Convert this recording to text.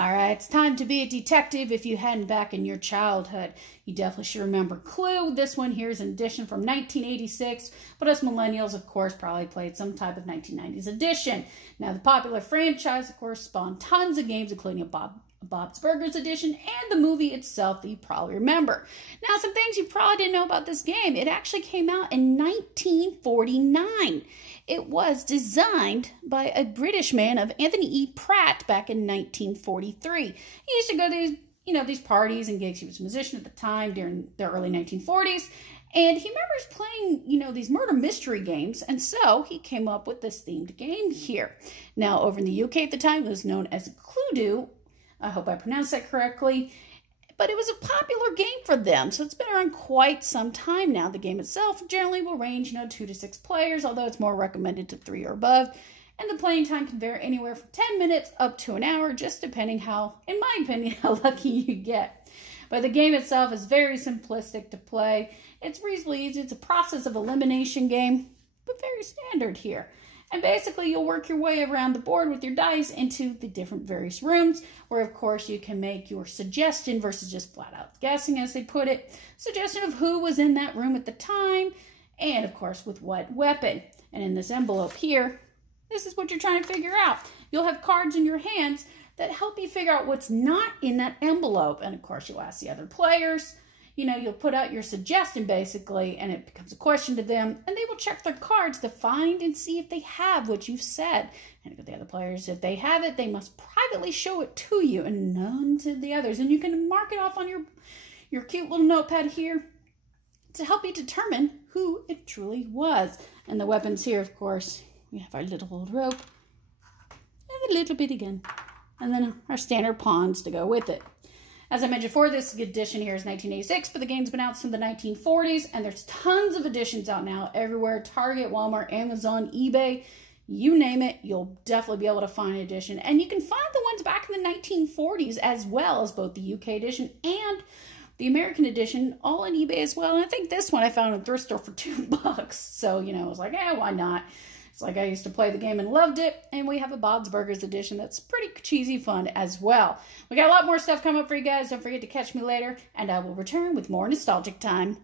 All right, it's time to be a detective if you hadn't back in your childhood. You definitely should remember Clue. This one here is an edition from 1986, but us millennials, of course, probably played some type of 1990s edition. Now, the popular franchise, of course, spawned tons of games, including a Bob's Burgers edition and the movie itself that you probably remember. Now, some things you probably didn't know about this game. It actually came out in 1949. It was designed by a British man of Anthony E. Pratt back in 1943. He used to go to these parties and gigs. He was a musician at the time during the early 1940s. And he remembers playing, these murder mystery games. And so he came up with this themed game here. Now, over in the UK at the time, it was known as Cluedo. I hope I pronounced that correctly. But it was a popular game for them, so it's been around quite some time now. The game itself generally will range, 2 to 6 players, although it's more recommended to 3 or above. And the playing time can vary anywhere from 10 minutes up to an hour, just depending in my opinion, how lucky you get. But the game itself is very simplistic to play. It's reasonably easy. It's a process of elimination game, but very standard here. And basically, you'll work your way around the board with your dice into the different various rooms, where, of course, you can make your suggestion versus just flat out guessing, as they put it. Suggestion of who was in that room at the time, and, of course, with what weapon. And in this envelope here, this is what you're trying to figure out. You'll have cards in your hands that help you figure out what's not in that envelope. And, of course, you'll ask the other players. You'll put out your suggestion, basically, and it becomes a question to them, and they will check their cards to find and see if they have what you've said. And with the other players, if they have it, they must privately show it to you and none to the others. And you can mark it off on your cute little notepad here to help you determine who it truly was. And the weapons here, of course, we have our little old rope and a little bit again, and then our standard pawns to go with it. As I mentioned before, this edition here is 1986, but the game's been out since the 1940s, and there's tons of editions out now everywhere. Target, Walmart, Amazon, eBay, you name it, you'll definitely be able to find an edition. And you can find the ones back in the 1940s as well as both the UK edition and the American edition, all on eBay as well. And I think this one I found in a thrift store for $2. So, I was like, why not? It's like I used to play the game and loved it, and we have a Bob's Burgers edition that's pretty cheesy fun as well. We got a lot more stuff coming up for you guys. Don't forget to catch me later, and I will return with more nostalgic time.